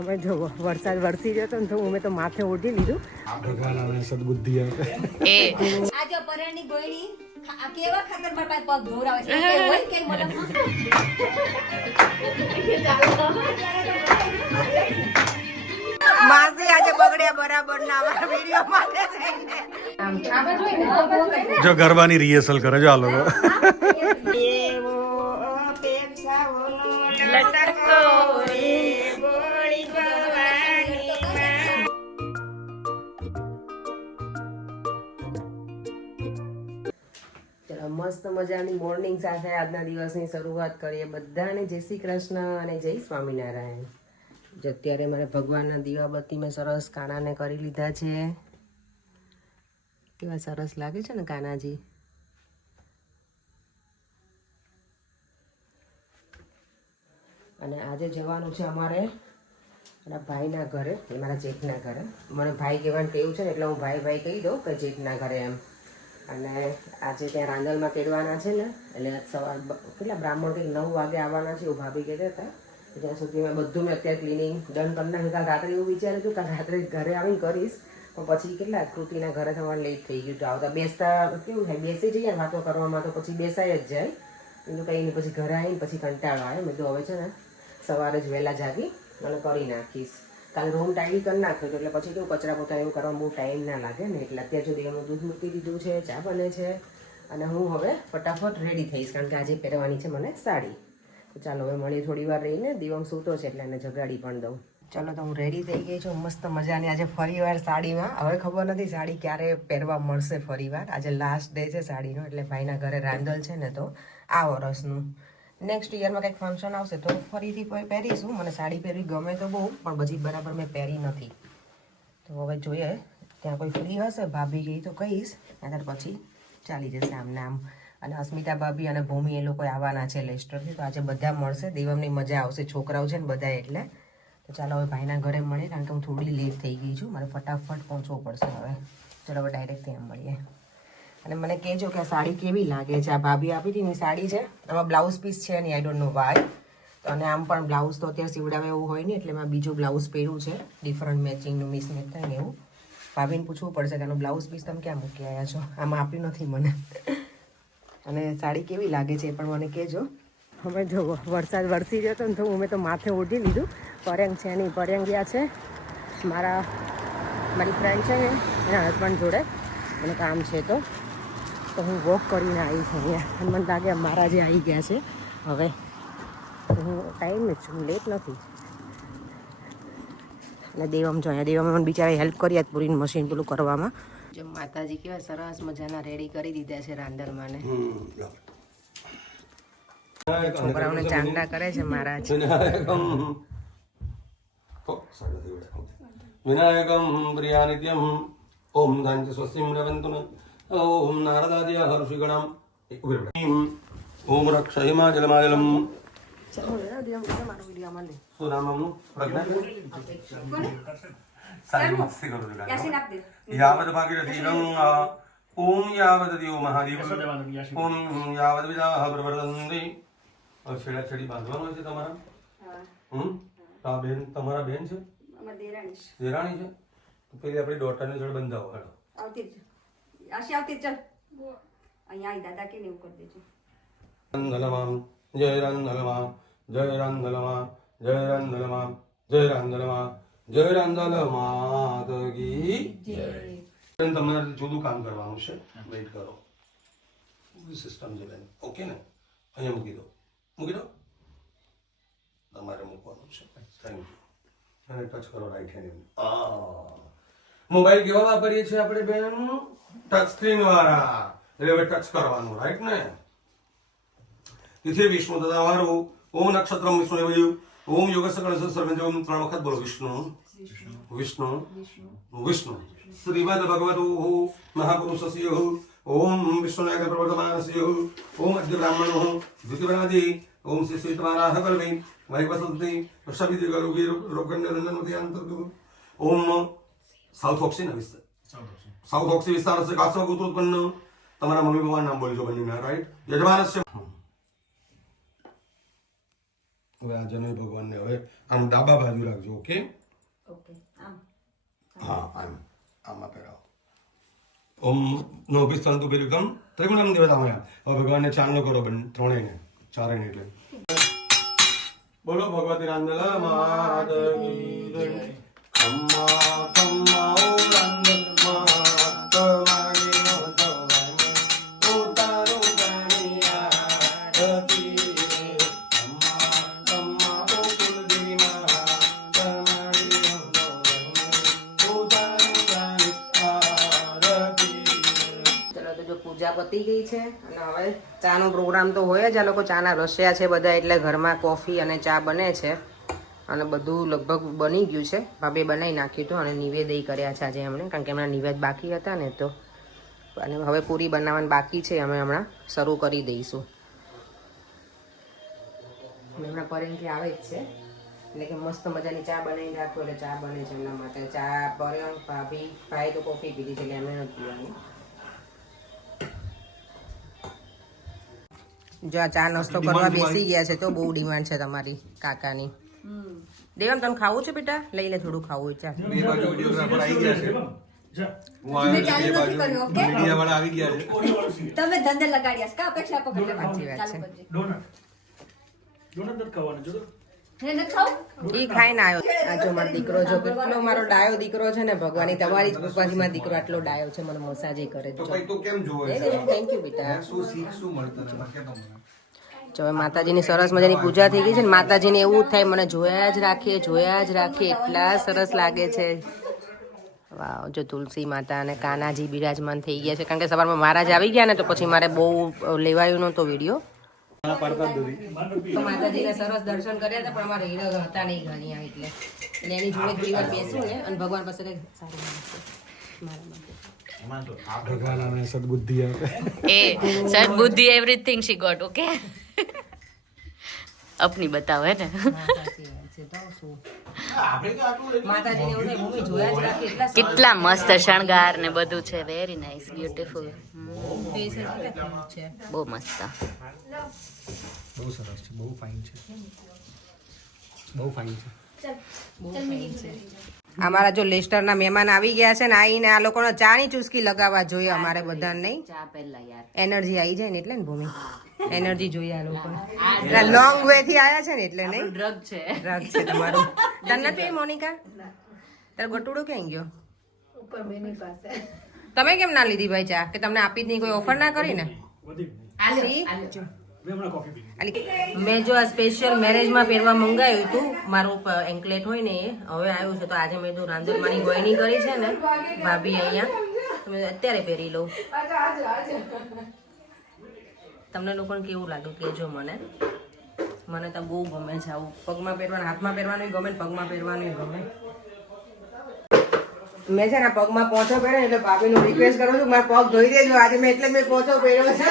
અમે જો વરસાદ વરસી રહ્યો હતો ને તો મેં તો માથે ઓઢી લીધું. ભગવાન આવે સદબુદ્ધિ આપે. આ જો પરાણની ગોળી આ કેવા ખાતર માં પગ ધોરાવે છે કે હોય કે મતલબ માસી આજે બગડ્યા બરાબર ના અમારા વિડિયો માટે થઈને જો ગરબાની રિહર્સલ કરે જો આ લોકો. એવો અપેક્ષાઓનો લટકો રે ગોળી ભવાની. ચલો મસ્ત મજાની મોર્નિંગ સાથે આજના દિવસની શરૂઆત કરીએ. બધાને જય શ્રી કૃષ્ણ અને જય સ્વામિનારાયણ. જો અત્યારે મારે ભગવાનના દીવાબત્તી મેં સરસ કાનાને કરી લીધા છે. કેવા સરસ લાગે છે ને કાનાજી. અને આજે જવાનું છે અમારે મારા ભાઈના ઘરે, એ મારા જેઠના ઘરે. મને ભાઈ કહેવાનું કેવું છે ને એટલે હું ભાઈ ભાઈ કહી દઉં કે જેઠના ઘરે એમ. અને આજે ત્યાં રાંદલમાં તેડવાના છે ને એટલે સવાર કેટલા બ્રાહ્મણ કંઈક 9 વાગે આવવાના છે એવું ભાભી કહેતા હતા. ત્યાં સુધી મેં બધું મેં અત્યારે ક્લિનિંગ ડન કરી નાખ્યું. કાલ રાત્રે એવું વિચાર્યું હતું કાલ રાત્રે ઘરે આવીને કરીશ, પણ પછી કેટલા કૃતિના ઘરે તમારે લેટ થઈ ગયું. તો આવતા બેસતા કેવું થાય, બેસી જઈએ ને વાતો કરવામાં તો પછી બેસાઈ જ જાય. એનું કંઈ નહીં, પછી ઘરે આવીને પછી કંટાળો આવે. મેં તો હવે છે ને સવારે જ વહેલા જાગી અને કરી નાખીશ. કાલે રૂમ ટાઈડી કરી નાખ્યો એટલે પછી કેવું કચરા પોતા એવું કરવામાં બહુ ટાઈમ ના લાગે ને. એટલે અત્યારે સુધી એનું દૂધ મૂકી દીધું છે, ચા બને છે અને હું હવે ફટાફટ રેડી થઈશ કારણ કે આજે પહેરવાની છે મને સાડી. તો ચાલો હવે મળી થોડી વાર રહીને. દિવમ સૂતો છે એટલે એને જગાડી પણ દઉં. ચાલો તો હું રેડી થઈ ગઈ છું મસ્ત મજાની આજે ફરીવાર સાડીમાં. હવે ખબર નથી સાડી ક્યારે પહેરવા મળશે ફરીવાર. આજે લાસ્ટ ડે છે સાડીનો એટલે ભાઈના ઘરે રાંદલ છે ને તો આ વર્ષનું. નેક્સ્ટ યરમાં કંઈક ફંક્શન આવશે તો ફરીથી પહેરીશું. મને સાડી પહેરવી ગમે તો બહુ, પણ પછી બરાબર મેં પહેરી નથી. તો હવે જોઈએ ત્યાં કોઈ ફ્રી હશે ભાભી ગઈ તો કહીશ, ત્યાર પછી ચાલી જશે આમને આમ. અને અસ્મિતા ભાભી અને ભૂમિ એ લોકો આવવાના છે લેસ્ટરથી, તો આજે બધા મળશે. દેવમની મજા આવશે, છોકરાઓ છે ને બધા એટલે. તો ચાલો હવે ભાઈના ઘરે મળીએ કારણ કે હું થોડી લેટ થઈ ગઈ છું. મારે ફટાફટ પહોંચવું પડશે હવે. ચાલો હવે ડાયરેક્ટ ત્યાં મળીએ. અને મને કહેજો કે આ સાડી કેવી લાગે છે. આ ભાભી આપી હતી ની સાડી છે, આમાં બ્લાઉઝ પીસ છે ને આઈ ડોન્ટ નો વાય. તો અને આમ પણ બ્લાઉઝ તો અત્યારે સીવડાવે એવું હોય ને એટલે મેં બીજું બ્લાઉઝ પહેર્યું છે ડિફરન્ટ મેચિંગનું મિસમેચ થાય ને એવું. ભાભીને પૂછવું પડશે કે આનું બ્લાઉઝ પીસ તમે ક્યાં મૂકી આવ્યા છો, આમાં આપ્યું નથી મને. અને સાડી કેવી લાગે છે એ પણ મને કહેજો. હવે જો વરસાદ વરસી રહ્યો હતો ને તો મેં તો માથે ઓઢી લીધું. પર્યંગ છે નહીં, પર્યંગ ગયા છે મારી ફ્રેન્ડ છે ને એના હસબન્ડ જોડે મને કામ છે તો હું વોક કરીને આવી છું અહીંયા. અને મને લાગે મારા જે આવી ગયા છે હવે. હું ટાઈમ જ છું, લેટ નથી. અને દેવમ જો અહીંયા દેવમ મને બિચારા હેલ્પ કરી આજ પૂરીને મશીન પેલું કરવામાં. જો માતાજી કેવા સરસ મજાના રેડી કરી દીધા છે રાંદલમાં ને. છોકરાઓને ચાંદલા કરે છે મહારાજ. વિનાયકમ પ્રિયાનિત્યમ ઓમ ધાન્ય સ્વસ્તિમ રવંતુ ઓમ નારદાદિય હર્ષિગણમ ઓમ રક્ષહિમા જલમાજલમ સુનામનું પ્રજ્ઞા સારી મસ્તી કરું છું યાવદ ભાગીરથી ઓમ યાવદ દેવ મહાદેવ ઓમ યાવદ વિદાહ પ્રવર્તન્તિ. છેડા છેડી બાંધવાનો છે તમારા? આ બેન તમારા બેન છે? દેરાણી છે? તો પેલી આપણી ડોટરને જોડે બંધાવો. હેડો આવતી ચાલ અહીંયા દાદા કે એવું કરી દેજો. રંગલમાં જય રંગલમાં જય રંગલમાં જય રંગલમાં જય રંગલમાં જય રંગલમાં તગી જય. તમારે જુદું કામ કરવાનું છે, વેઇટ કરો. સિસ્ટમ છે બેન, ઓકે ને? અહીંયા મૂકી દો તમારે મૂકવાનું છે. Thank you. અને ટચ કરો રાઈટ હેન્ડ. મોબાઈલ કેવા વાપરીએ છીએ આપણે બેન? ટચ સ્ક્રીન વાળા. એટલે હવે ટચ કરવાનું, રાઈટ ને? તિથિ વિષ્ણુ તથા ઓમ નક્ષત્રમ વિષ્ણુ એવું ઓમ યોગ સકળ સર્વે 3 વખત બોલો. વિષ્ણુ વિષ્ણુ વિષ્ણુ શ્રીમદ ભગવતો મહાપુરુષસ્ય ઓમ વિષ્ણુનાયક પ્રવર્તમાનસ્ય ઓમ અદ્ય બ્રાહ્મણો દ્વિતીયનાદિ ઓમ શ્રી શ્રીતમારાહ કલ્પે વૈવસંતિ ઋષભિતિ ગરુગી રોગન્ય રંજનમતિ અંતર્ગત ઓમ સાઉથ ઓક્સી ના વિસ્તાર સાઉથ ઓક્સી વિસ્તાર સે કાસ્વ ગોત્ર ઉત્પન્ન. તમારા મમ્મી પપ્પાનું નામ બોલજો બંને, રાઈટ? યજમાનસ્ય હવે આ જનોઈ ભગવાનને હવે આમ ડાબા બાજુ રાખજો. ઓકે? ઓકે આમ હા, આમાં પહેરાવો. ઓમ નો અભિસ્તંતુ પેલું ત્રિગુણમ દેવતામય. હવે ભગવાનને ચાંદલો કરો ત્રણેયને, ચારેયને એટલે. બોલો ભગવતી રાંદલ માત કી જય. અમ્મા તમ્મા ઓ રાંદલ માત મારી નોતવાને ઉતારો ગાનિયા રતી. અમ્મા તમ્મા ઓ કુલદેવી માત મારી નોતવાને ઉતારો ગાનિયા રતી. ચલો તો જો પૂજા પતી ગઈ છે અને હવે ચાનો પ્રોગ્રામ તો હોય જ. આ લોકો ચાના રસિયા છે બધા, એટલે ઘરમાં કોફી અને ચા બને છે અને બધું લગભગ બની ગયું છે. ભાભી બનાવી નાખ્યું હતું અને નિવેદય કર્યા છે આજે એમણે, કારણ કે હમણાં નિવેદ બાકી હતા ને તો. અને હવે પૂરી બનાવવાની બાકી છે, અમે હમણાં શરૂ કરી દઈશું. હમણાં પરેણથી આવે જ છે, એટલે કે મસ્ત મજાની ચા બનાવી રાખો એટલે ચા બને છે એમના માટે. ચા પરેણ ભાઈ તો કોફી પીધી છે એટલે એમને નથી પીવાની. જો આ ચા નાસ્તો કરવા બેસી ગયા છે તો બહુ ડિમાન્ડ છે તમારી કાકાની. દેવમ તને ખાવું છે બેટા? લઈ લે, થોડું ખાવું હોય. ચાલ બે બાજુ વિડિયોગ્રાફર આવી ગયા છે. હું આવ્યો છું, બે બાજુ મીડિયાવાળા આવી ગયા છે. તમે ધંધે લગાડ્યા છે કા અપેક્ષા આપો એટલે સાચી વાત છે. ડોનટ ખાવાનું જો હે ન ખાવ ઈ ખાઈને આવ્યો. આ જો મારો દીકરો, જો કેટલો મારો ડાયો દીકરો છે ને ભગવાનની. તમારી જ કૃપાથી મારો દીકરો આટલો ડાયો છે, મને મસાજ કરે તો છે. ભાઈ તું કેમ જોવે છે? થેન્ક યુ બેટા. શું શીખ શું મળતું છે કે તમને? જો હવે માતાજીની સરસ મજાની પૂજા થઈ ગઈ છે ને માતાજીને એવું જ થાય મને જોયા જ રાખીએ, એટલા સરસ લાગે છે. વાવ, જો તુલસી માતા અને કાનાજી બિરાજમાન થઈ ગયા છે. કારણ કે સવારમાં મહારાજ આવી ગયા ને તો પછી મારે બહુ લેવાયું નહોતો વિડીયો. તો માતાજીને સરસ દર્શન કર્યા હતા, પણ અમારે હીરો હતા નહીં ઘણી એટલે એની જોડે થોડી વાર બેસું ને અને ભગવાન પાસે કંઈક સારું લાગે મારા માટે. ભગવાન આવે સદબુદ્ધિ આપે. ए सद्बुद्धि एवरीथिंग शी गॉट ओके अपनी बताओ है ने સાચી વાત છે. તો શું માતાજીને એવું થાય મમ્મી જોયા જ રાખે એટલા સરસ કેટલા મસ્ત શણગાર ને બધું છે વેરી નાઇસ બ્યુટીફુલ face જ કેટલા cute છે. બહુ મસ્ત બહુ સરસ છે, બહુ ફાઇન છે, બહુ ફાઇન છે. અમારા જો લેસ્ટરના મહેમાન આવી ગયા છે ને, આવીને આ લોકોને ચાની ચુસ્કી લગાવવા જોઈએ અમારે બધાને. નહીં ચા પહેલા યાર એનર્જી આવી જાય ને એટલે ને ભૂમિ, એનર્જી જોઈએ આ લોકોને. લોંગ વે થી આયા છે ને એટલે. નહીં ડ્રગ છે ડ્રગ છે તમારું. તને નથી મોનિકા? તારો ગટુડો ક્યાં ગયો? તમે કેમ ના લીધી ભાઈ ચા? કે તમને આપી જ નહીં, કોઈ ઓફર ના કરી ને? મેં જો આ સ્પેશિયલ મેરેજમાં પહેરવા મંગાવ્યું હતું, મારું એન્કલેટ હોય ને એ હવે આવ્યું છે. તો આજે મેં તો રાંધણમાંની ગોયની કરી છે ને ભાભી અહીંયા, તો મેં અત્યારે પહેરી લઉં. તમને લોકોને કેવું લાગ્યું કહેજો મને. મને તો બહુ ગમે છે આવું. પગમાં પહેરવાનું, હાથમાં પહેરવાનું ગમે ને પગમાં પહેરવાનું ગમે. મેં છે ને પગમાં પોંચો પહેર્યો એટલે ભાભીનું રિક્વેસ્ટ કરું છું મારા પગ ધોઈ દેજો આજે. મેં એટલે મેં પોંચો પહેર્યો છે.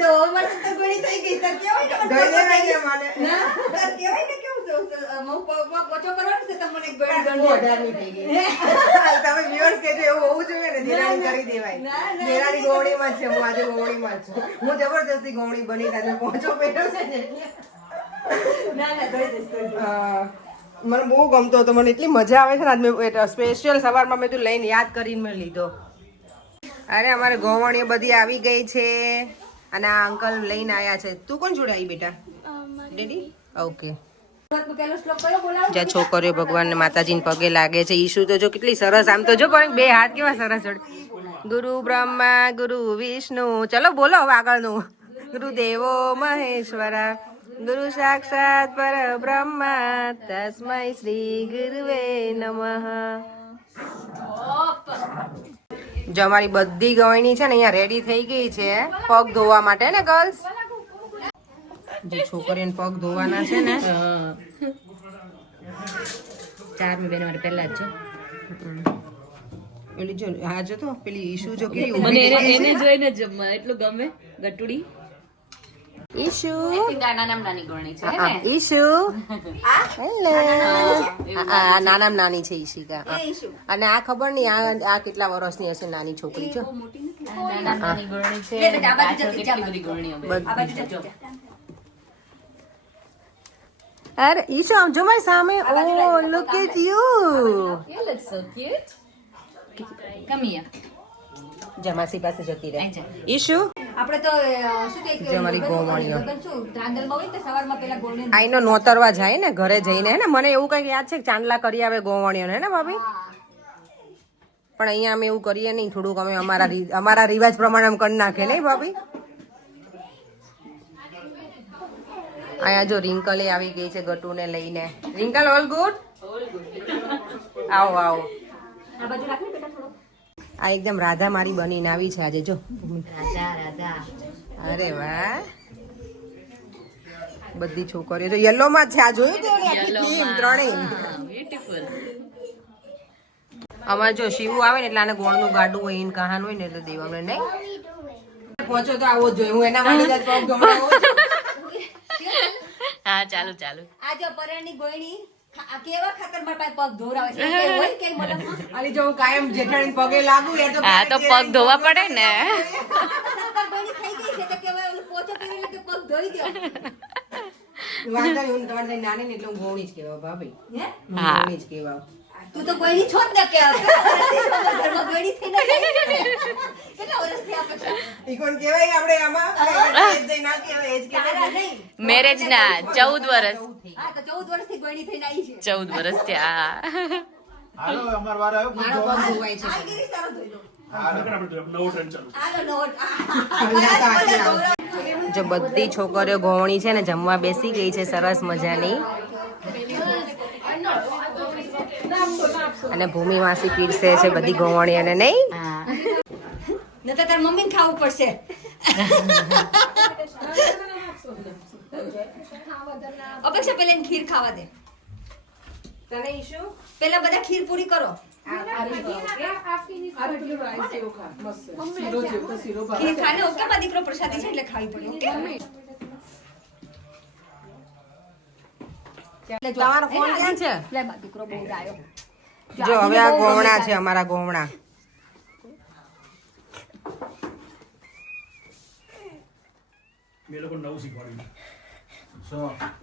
તો ઓવર તો ગણી થઈ ગઈ તો કેવાય ને ધોઈ દેવાય ને મને. ના સર કેવાય ને કેવું મો પોચો કરવાનો છે તમને એક ગણી બહુ વધારની થઈ ગઈ. તમે viewers કહેજો એવું હોવું જોઈએ ને, નિરાણી કરી દેવાય. નિરાણી ગોવણીમાં જ છે, હું આજે ગોવણીમાં જ છું. હું જબરજસ્તી ગોવણી બની આજે પોંચો પહેર્યો છે ને. ના ના ધોઈ દઈશ. મને બહુ ગમતો હતો, મને એટલી મજા આવે છે ને. આજ મેં સ્પેશિયલ સવારમાં મેં તું લઈને યાદ કરીને મેં લીધો. અરે અમારે ગોવણીઓ બધી આવી ગઈ છે અને આ અંકલ લઈને આવ્યા છે. તું કોણ જોડે આવી બેટા? ડેડી? ઓકે. પેલો શ્લોક કયો બોલાવો? જ્યાં છોકરીઓ ભગવાન માતાજીને પગે લાગે છે. ઈશુ તો જો કેટલી સરસ, આમ તો જો પણ બે હાથ કેવા સરસ જોડે. ગુરુ બ્રહ્મા ગુરુ વિષ્ણુ, ચલો બોલો હવે આગળનું. ગુરુ દેવો મહેશ્વરા ગુરુ સાક્ષાત પરબ્રહ્મ તસ્મૈ શ્રી ગુરુવે નમઃ. જો અમારી બધી ગવણી છે ને અહીંયા રેડી થઈ ગઈ છે પગ ધોવા માટે ને ગર્લ્સ. જે છોકરીઓને પગ ધોવાના છે ને, 4 બેન મારે પહેલા જ છે. પેલી જો હા જો તો પેલી ઈશુ જો કેવી ઊભી થઈ ગઈ છે. જોઈને જ એટલું ગમે ગટુડી ઈશુ નાની ગોણી છે ઈશુ હેલો. આ નાનામાં નાની છે ઈશિકા. અને આ ખબર નહીં આ કેટલા વર્ષની હશે નાની છોકરી છે. નાની ગોણી છે લે બેટા, આ બાજુ પાછળ જતી કેટલી જા. બધી ગોણીઓ આ બાજુ જજો. અરે ઈશુ આમ જો મારી સામે. Oh look at you. You look so cute. Come here. જમાસી પાસે જતી રહે. આઈ જા. ઈશુ આપણે તો શું કહે કે જે અમારી ગોવાણીઓ. લગન શું ધાંગલમાં હોય ને તો સવારમાં પેલા ગોળને આઈનો નોતરવા જાય ને ઘરે જઈને હે ને મને એવું કઈક યાદ છે કે ચાંદલા કરી આવે ગોવાણીઓને હે ને ભાભી. પણ અહીંયા અમે એવું કરીએ નહીં, થોડુંક અમે અમારા રિવાજ પ્રમાણે આમ કરી નાખે નહીં ભાભી. અહીંયા જો રિંકલ આવી ગઈ છે ગટુને લઈને. Rinkal all good. આવો આવો. આ બાજુ રાખ ને બેટા થોડો. આ એકદમ રાધા મારી બનીને આવી છે આજે જો. રાધા. અરે વાહ, બધી છોકરીઓ જો યલો માં છે. આ જોયું તે ઓલી આખી થીમ ત્રણેય. Beautiful. અમારે જો શિવું આવે ને એટલે આને ગોળનું ગાડું હોય ને કહાન હોય ને એટલે દેવાનું નહીં. પહોંચો તો આવો જ જોઈએ. હું એના માટે જ આજ પગ ગમડાવું છું. હા ચાલુ. આ જો પરણની ગોયણી આ કેવા ખાતરમાં પાય પગ ધોરાવે છે કે હોય કે મતલબ અલી જો હું કાયમ જેઠાણી પગે લાગુ યાર તો હા તો પગ ધોવા પડે ને. સરકાર ગોયણી થઈ ગઈ છે તો કેવાય ઓલું પોચો કરીને કે પગ ધોઈ દો. વાંધો નહીં, હું તમારે ત્યાં નાની ને એટલે હું ગોવણી જ કહેવા ભાભી. હે હું ગોવણી જ કહેવા. તું તો ગોયણી છો જ ને કે ઘરમાં ગોયણી થઈને આવી છે ને. કેટલા વર્ષ થયા પછી ઈ કોણ કહેવાય કે આપણે આમાં એજ જઈ ના કહેવાય એજ તારા કહેવાય. નહીં મેરેજ ના 14 વર્ષ. હા તો 14 વર્ષથી ગોયણી થઈને આવી છે 14 વર્ષ થયા. હાલો અમાર વાર આવ્યો. મારો પગ ધોવાય છે. આ ગીરી તારો ધોઈ લો હાલો નવો ટ્રેન્ડ ચાલુ. આલો નવો જો બધી છોકરીઓ ગોવણી છે ને જમવા બેસી ગઈ છે સરસ મજાની. અને ભૂમિ માસી પીરસે છે બધી ગોવણીઓને નહીં. હા. ન તો તાર મમ્મીને ખાવું પડશે અપેક્ષા પેલા ખીર ખાવા દે. તને ઈશુ પેલા બધા ખીર પૂરી કરો. ખીર ખાને ઓકે માં દીકરો પ્રસાદી છે એટલે ખાવી પડે ઓકે. તમારો ફોન ક્યાં છે? લે માં દીકરો બહુ ડાયો. જો હવે આ ગોવણા છે અમારા ગોવણા. મેં લોકો નવું શીખવાડ્યું.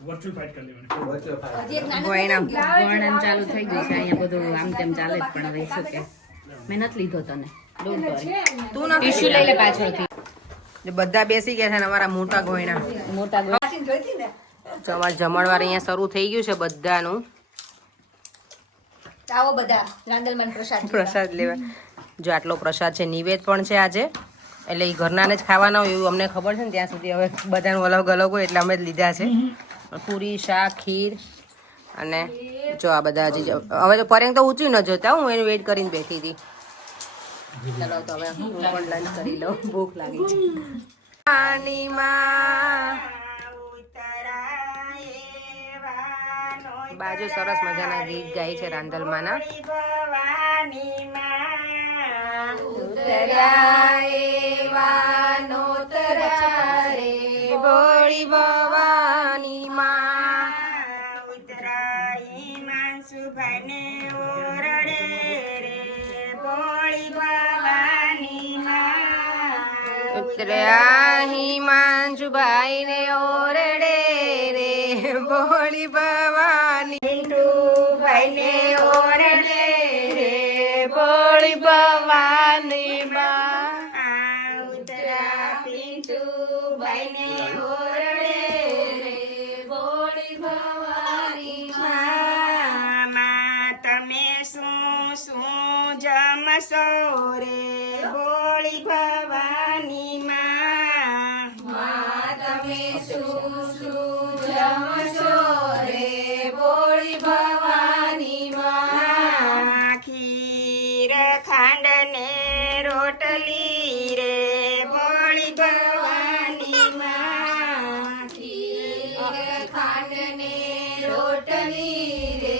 વર્ચ્યુઅલ ફાઇટ કરી લેવાની. હજી એક નાનો ગોયણા. વર્ણન ચાલુ થઈ ગયું છે અહીંયા બધું આમ તેમ ચાલે જ પણ હવે શું કે મેં નથી લીધો તને. Don't worry. તું નથી ટીશ્યુ લઈ લે પાછળથી. જો બધા બેસી ગયા છે ને અમારા મોટા ગોયણા. મોટા નાસીને જોઈતી ને જો અમારું જમણવાર અહીંયા શરૂ થઈ ગયું છે બધાનું. આવો બધા રાંદલમાન પ્રસાદ પ્રસાદ લેવા. જો આટલો પ્રસાદ છે, નિવેદ પણ છે આજે. એટલે એ ઘરનાને જ ખાવાના હોય એવું અમને ખબર છે ને ત્યાં સુધી. હવે બધાનું અલગ અલગ હોય એટલે અમે જ લીધા છે. પૂરી, શાક, ખીર અને જો આ બધા હજી હવે તો પરેંગ તો ઊંચું ન જોતા. હું એનું વેઇટ કરીને બેઠી હતી. ચલો તો હવે હું પણ લંચ કરી લઉં, ભૂખ લાગી છે. બાજુ સરસ મજાના ગીત ગાય છે રાંદલમાના. ભોળી ભવાની માં ઉતર્યા હિમાંશુભાઈ ને ઓરડે રે ભોળી ભવાની ભાઈ ને ઓરડે રે ભોળી ભવાની માં ઉતર્યા પિન્ટુભાઈ ને ઓરડે રે ભોળી ભવાની માં તમે શું શું જમશો રે ભોળી ભવાની માં તમે શું શું જમશો રે ભોળી ભવાની માં ખીર ખાંડ ને રોટલી રે ભોળી ભવાની માં ખાંડ ને રોટલી રે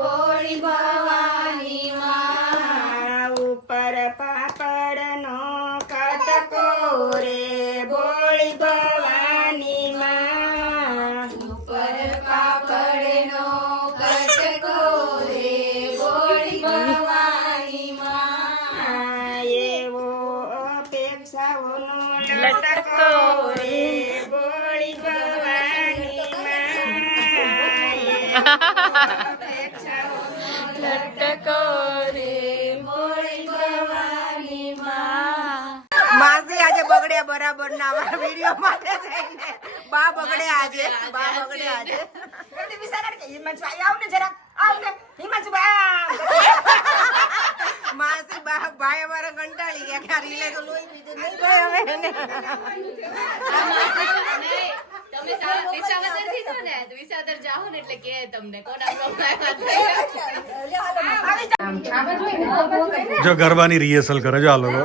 ભોળી ભવાની માં ઉપર પાપડ નો કટ લટકો રે ભોળી ભવાની માં. માસી આજે બગડ્યા બરાબર ના અમારા વિડીયો માટે થઈને બા બગડ્યા આજે માસી બા ભાઈ અમારા કંટાળી ગયા કે આ રીલે તો લોહી બીજું નહીં ગયો હવે એને. તમે વિસાવદરથી છો ને, તો વિસાવદર જાઓ ને એટલે કે તમને કોના પ્રોબ્લેમ. જો ગરબાની રિહર્સલ કરે જો આ લોકો.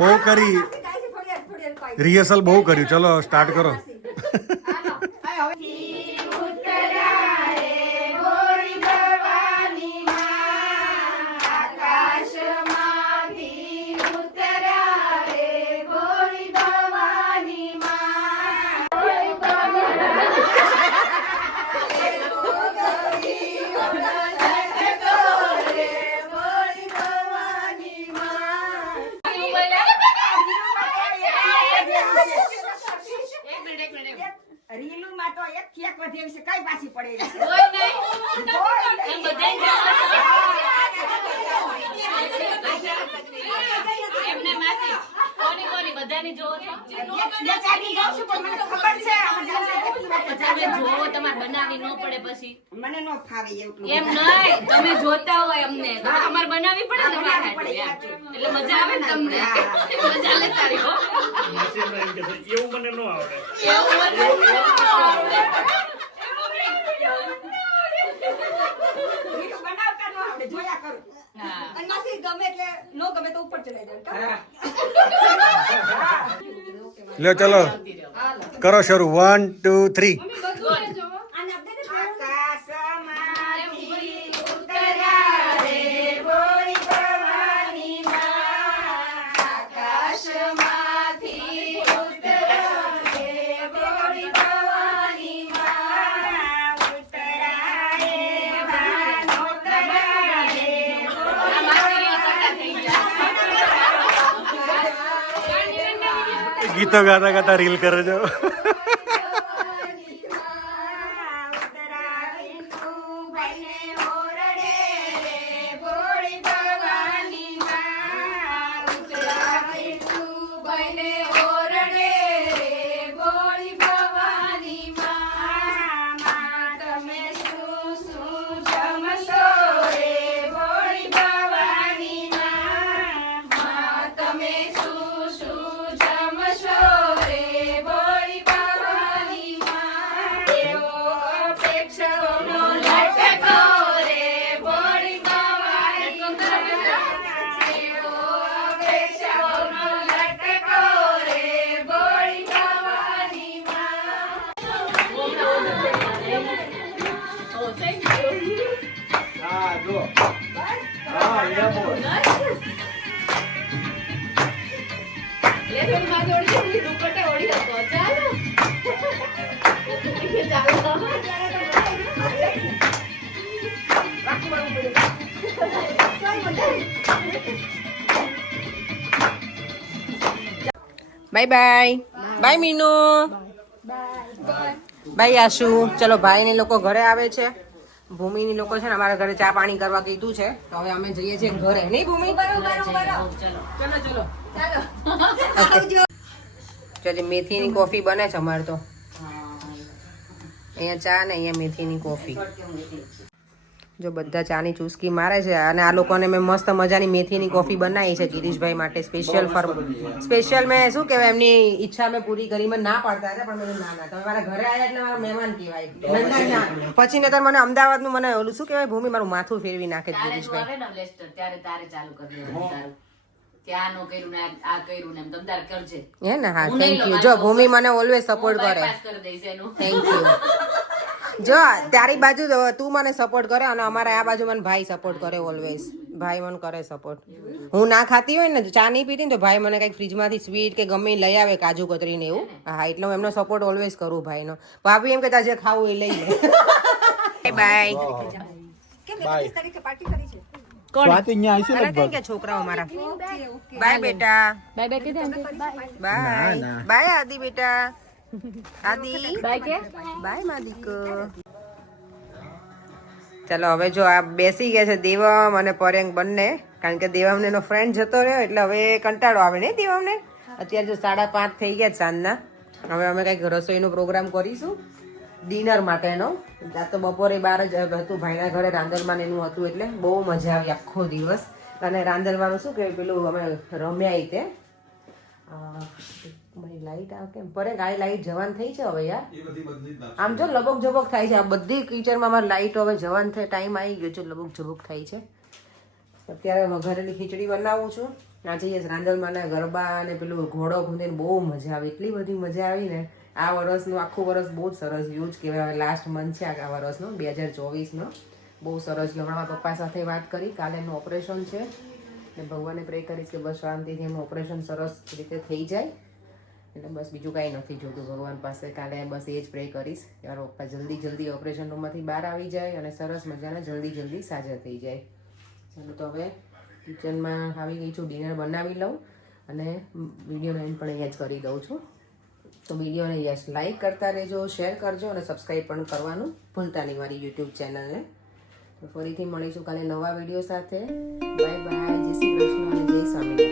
બહુ કરી રિહર્સલ બહુ કર્યું. ચલો સ્ટાર્ટ કરો. રીલુમાં તો એક થી એક વધી છે, કઈ પાછી પડે છે? એમ બધાય એમને માસી કોની બધાની જોવો છો? બે ચારની જોઉં છું, પણ મને ખબર છે તમે જોવો તમારે બનાવી ન પડે પછી. મને નો ફાવે એટલું. એમ નહીં, તમે જોતા હોય અમને તો તમારે બનાવવી પડે તમારે હાટુ એમ. એટલે મજા આવે ને તમને. મજા લેતા રહો. એવું મને ન આવડે. એવું મને ન આવડે. રીલું બનાવતા નો આવડે, જોયા કરું. હા. અને માસી ગમે એટલે નો ગમે તો ઉપર ચડાઈ જાય. લ્યો ચલો કરો શરૂ. 1 2 3. આને આપણે આકાશમાંથી ઉતર્યા રે ભોળી ભવાની માં. આકાશમાંથી ઉતર્યા રે ભોળી ભવાની માં. ઉતરાય વાનો ઉતરાય રે આ માસી કટા થઈ જાય. ગીતો ગાતા ગાતા રીલ કરે છે. Bye bye bye Meenu bye Ashu. ચલો ભાઈ ને લોકો ઘરે આવે છે. ભૂમિની લોકો છે ને અમારા ઘરે ચા પાણી કરવા કીધું છે, તો હવે અમે જઈએ છીએ ઘરે. નહીં ભૂમિ? ચલો મેથીની કોફી બને છે અમારે તો. અહીંયા ચા ને અહીંયા મેથીની કોફી. જો બધા ચાની ચૂસકી મારે છે. અને આ લોકોને મેં મસ્ત મજાની મેથીની કોફી બનાવી છે ગિરીશભાઈ માટે સ્પેશિયલ. મેં શું કહેવાય એમની ઈચ્છા મેં પૂરી કરી. મને ના પાડતા હતા પણ મેં ના તમે મારા ઘરે આવ્યા એટલે મારા મહેમાન કહેવાય. પછી ને મને અમદાવાદનું મને ઓલું શું કહેવાય ભૂમિ મારું માથું ફેરવી નાખે ગિરીશભાઈ. ત્યારે ચાલુ કરી દેવાનું. ત્યાં નો કર્યું ને આ કર્યું ને એમ તમ તારે કરજે. હે ને? હા થેન્ક યુ. જો ભૂમિ મને ઓલવેઝ સપોર્ટ કરે. કરી દઈશ એનું. Thank you. જો તારી બાજુ તું મને સપોર્ટ કરે અને અમારા આ બાજુ મને ભાઈ સપોર્ટ કરે ઓલવેઝ. ભાઈ મને કરે સપોર્ટ. હું ના ખાતી હોય ને ચા નહીં પીતી ને તો ભાઈ મને કંઈક ફ્રીજમાંથી સ્વીટ કે ગમે લઈ આવે, કાજુ કતરીને એવું. હા એટલે હું એમનો સપોર્ટ ઓલવેઝ કરું ભાઈનો. ભાભી એમ કે જે ખાવું એ લઈ લે. બાય કેમ 31 તારીખે પાર્ટી કરી છે? સ્વાતિ અહીંયા આવી છે અને કઈ કે છોકરાઓ મારા બાય બેટા બાય બાય કે દે બાય બાય આદિ બેટા આદિ બાય કે બાય માદિક ચાલો હવે જો આ બેસી ગયા છે દેવમ અને પરેંગ બંને કારણ કે દેવમને એનો ફ્રેન્ડ જતો રહ્યો એટલે હવે કંટાળો આવે ને દેવમને અત્યારે જો 5:30 થઈ ગયા સાંજના હવે અમે કંઈક રસોઈનો પ્રોગ્રામ કરીશું ડિનર માટેનો આ તો બપોરે 12 જ હતું ભાઈના ઘરે રાંદલમાં એનું હતું એટલે બહુ મજા આવી આખો દિવસ અને રાંદલવાનું શું કે પેલું અમે રમ્યા તે મારી લાઈટ આ કેમ પરેંગ આ લાઈટ જવાન થઈ છે હવે યાર આમ જો લબક ઝબક થાય છે આ બધી કિચનમાં અમારી લાઈટ હવે જવાન થાય ટાઈમ આવી ગયો છે લબક ઝબક થાય છે અત્યારે વઘારેલી ખીચડી બનાવું છું આજે રાંદલમાં ગરબા અને પેલું ઘોડો ખૂંદીને બહુ મજા આવી એટલી બધી મજા આવી ને આ વર્ષનું આખું વર્ષ બહુ જ સરસ ગયું જ કહેવાય લાસ્ટ મંથ છે આ વર્ષનો 2024નો બહુ સરસ ગયો હમણાં પપ્પા સાથે વાત કરી કાલે એનું ઓપરેશન છે ને ભગવાનને પ્રે કરીશ કે બસ શાંતિથી એનું ઓપરેશન સરસ રીતે થઈ જાય એટલે બસ બીજું કાંઈ નથી જોતું ભગવાન પાસે કાલે બસ એ જ પ્રે કરીશ કે મારા પપ્પા જલ્દી ઓપરેશન રૂમમાંથી બહાર આવી જાય અને સરસ મજાના જલ્દી સાજા થઈ જાય ચાલો તો હવે કિચનમાં આવી ગઈ છું ડિનર બનાવી લઉં અને વિડીયોનો એન્ડ પણ અહીંયા જ કરી દઉં છું તો વિડીયોને યસ લાઈક કરતા રહેજો શેર કરજો અને સબસ્ક્રાઈબ પણ કરવાનું ભૂલતા નહીં મારી યુટ્યુબ ચેનલને તો ફરીથી મળીશું કાલે નવા વિડીયો સાથે બાય બાય જય શ્રી કૃષ્ણ અને જય સ્વામિનારાયણ